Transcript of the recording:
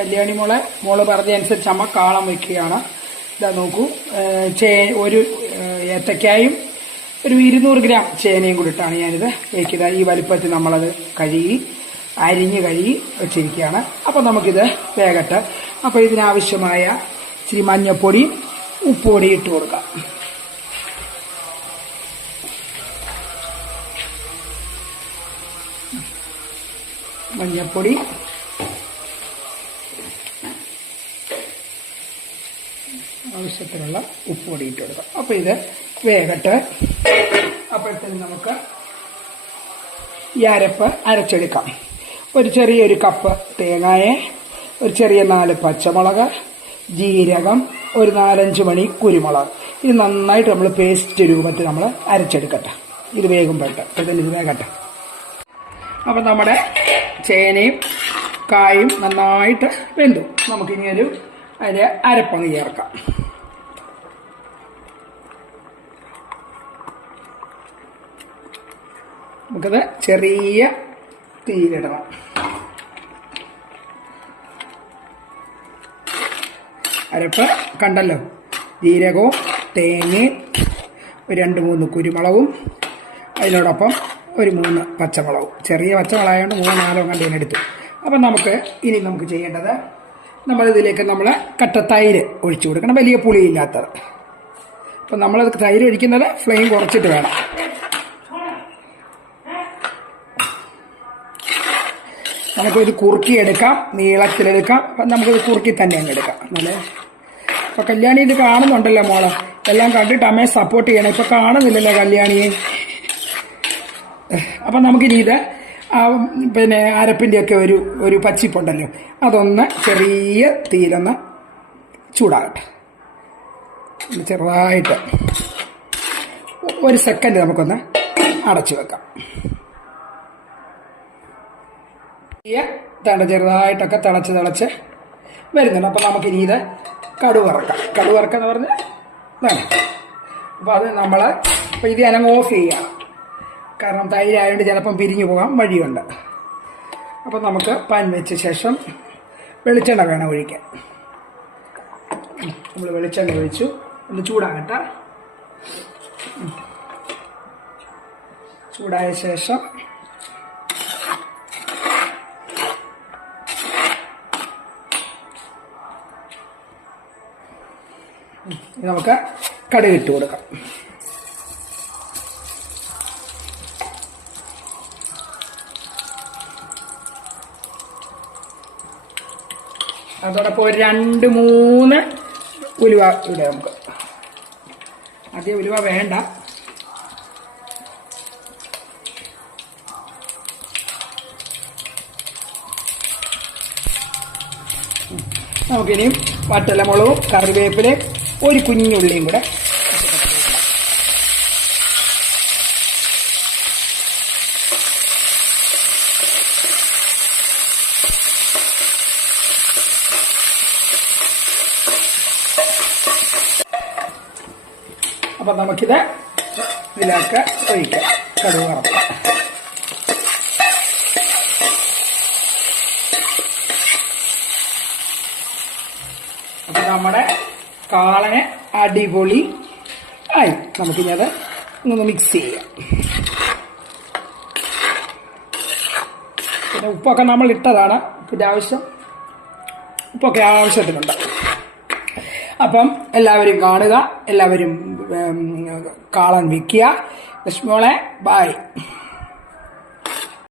കല്യാണി മോള് പറഞ്ഞതനുസരിച്ച് അമ്മ കാളം വെക്കുകയാണ്. ഇതാ നോക്കൂ, ഒരു ഏത്തക്കായും ഒരു 200 ഗ്രാം ചേനയും കൂടി ഇട്ടാണ് ഞാനിത് വയ്ക്കുന്നത്. ഈ വലിപ്പത്തിൽ നമ്മളത് അരിഞ്ഞ് കഴുകി വെച്ചിരിക്കുകയാണ്. അപ്പം നമുക്കിത് വേകട്ടെ. അപ്പോൾ ഇതിനാവശ്യമായ ഇച്ചിരി മഞ്ഞൾപ്പൊടി, ഉപ്പുപൊടി ഇട്ട് കൊടുക്കാം. മഞ്ഞൾപ്പൊടി, ആവശ്യത്തിനുള്ള ഉപ്പുപൊടി ഇട്ട് കൊടുക്കാം. അപ്പോൾ ഇത് വേകട്ടെ. അപ്പോഴത്തേന് നമുക്ക് ഈ അരപ്പ് അരച്ചെടുക്കാം. ഒരു ചെറിയൊരു കപ്പ് തേങ്ങയെ, ഒരു ചെറിയ 4 പച്ചമുളക്, ജീരകം, ഒരു 4-5 മണി കുരുമുളക്. ഇത് നന്നായിട്ട് നമ്മൾ പേസ്റ്റ് രൂപത്തിൽ നമ്മൾ അരച്ചെടുക്കട്ടെ. ഇത് വേകുമ്പോഴത്തെ ഇത് വേകട്ടെ. അപ്പം നമ്മുടെ ചേനയും കായും നന്നായിട്ട് വെന്തു. നമുക്കിനി അതിൻ്റെ അരപ്പങ്ങ് ചേർക്കാം. നമുക്കത് ചെറിയ തീയിലിടണം. അരപ്പ് കണ്ടല്ലോ, ജീരകവും തേങ്ങയും, ഒരു 2-3 കുരുമുളകും, അതിനോടൊപ്പം ഒരു 3 പച്ചമുളകും. ചെറിയ പച്ചമുളകായതുകൊണ്ട് 3-4 കണ്ടീനെ എടുത്തു. അപ്പം നമുക്ക് ചെയ്യേണ്ടത്, നമ്മളിതിലേക്ക് കട്ടത്തൈര് ഒഴിച്ചു കൊടുക്കണം, വലിയ പുളിയില്ലാത്തത്. അപ്പം നമ്മളത് തൈര് ഒഴിക്കുന്നത് ഫ്ലെയിം കുറച്ചിട്ട് വേണം. നമുക്കിത് കുറുക്കിയെടുക്കാം, നീളത്തിലെടുക്കാം. അപ്പം നമുക്കിത് കുറുക്കി തന്നെ അങ്ങ് എടുക്കാം. അല്ലേ, അപ്പോൾ കല്യാണി ഇത് കാണുന്നുണ്ടല്ലോ മോളെ, എല്ലാം കണ്ടിട്ട് അമ്മയെ സപ്പോർട്ട് ചെയ്യണം. ഇപ്പം കാണുന്നില്ലല്ലോ കല്യാണിയെ. അപ്പം നമുക്കിനി ഇത് അരപ്പിൻ്റെയൊക്കെ ഒരു പച്ചിപ്പുണ്ടല്ലോ, അതൊന്ന് ചെറിയ തീയിലൊന്ന് ചൂടാകട്ടെ. ചെറുതായിട്ട് 1 സെക്കൻഡ് നമുക്കൊന്ന് അടച്ചു വെക്കാം. ചെറുതായിട്ടൊക്കെ തിളച്ച് വരുന്നുണ്ട്. അപ്പം നമുക്കിനി ഇത് കടുവറക്കാന്ന് പറഞ്ഞ് വേണം. അപ്പോൾ അത് അപ്പോൾ ഇത് ഞാൻ ഓഫ് ചെയ്യണം. കാരണം തൈരായതുകൊണ്ട് ചിലപ്പം പിരിഞ്ഞു പോകാൻ വഴിയുണ്ട്. അപ്പം നമുക്ക് പാൻ വെച്ച ശേഷം വെളിച്ചെണ്ണ വേണം ഒഴിക്കാൻ. നമ്മൾ വെളിച്ചെണ്ണ ഒഴിച്ചു, ഒന്ന് ചൂടാകട്ടെ. ചൂടായ ശേഷം നമുക്ക് കടുകിട്ട് കൊടുക്കാം. അതോടൊപ്പം ഒരു 2-3 ഉലുവ ഇവിടെ നമുക്ക്. ആദ്യം ഉലുവ വേണ്ട. നമുക്കിനിയും വറ്റലമുളകും കറിവേപ്പിലയും ഒരു കുഞ്ഞുള്ളിയും കൂടെ. അപ്പം നമുക്കിത് ഇതിലേക്ക് ഒഴിക്കാം. കടുക് വറുക്കാം. അപ്പം നമ്മുടെ കാളന് അടിപൊളി ആയി. നമുക്കിനി അത് ഒന്ന് മിക്സ് ചെയ്യാം. പിന്നെ ഉപ്പൊക്കെ നമ്മൾ ഇട്ടതാണ്. ഉപ്പൊക്കെ ആവശ്യത്തിനുണ്ട്. അപ്പം എല്ലാവരും കാണുക, എല്ലാവരും കാളൻ വിൽക്കുക. ലക്ഷ്മിയോളെ ബായ്.